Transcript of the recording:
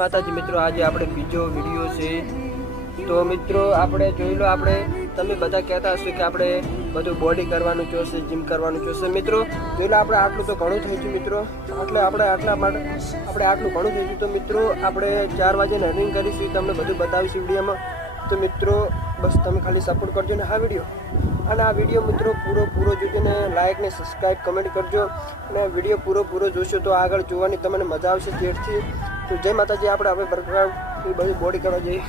માતાજી મિત્રો, આજે આપણે બીજો વિડીયો છે. તો મિત્રો આપણે જોઈ લો, આપણે તમે બધા કહેતા હશો કે આપણે બધું બોડી કરવાનું જોશે, જીમ કરવાનું જોશે. મિત્રો જોઈ લો, આપણે આટલું તો ઘણું થઈ ગયું. મિત્રો આટલા માટે આપણે આટલું ઘણું થઈ ગયું. તો મિત્રો આપણે 4 વાગે રનિંગ કરીશું, તમને બધું બતાવીશું વિડીયોમાં. તો મિત્રો બસ તમે ખાલી સપોર્ટ કરજો ને આ વિડીયો મિત્રો પૂરો જોજો ને લાઈક ને સબસ્ક્રાઈબ કમેન્ટ કરજો. અને વિડીયો પૂરો જોશો તો આગળ જોવાની તમને મજા આવશે જેટથી. તો જય માતાજી. આપણે હવે વર્કઆઉટ બધી બોડી કરવા જઈએ.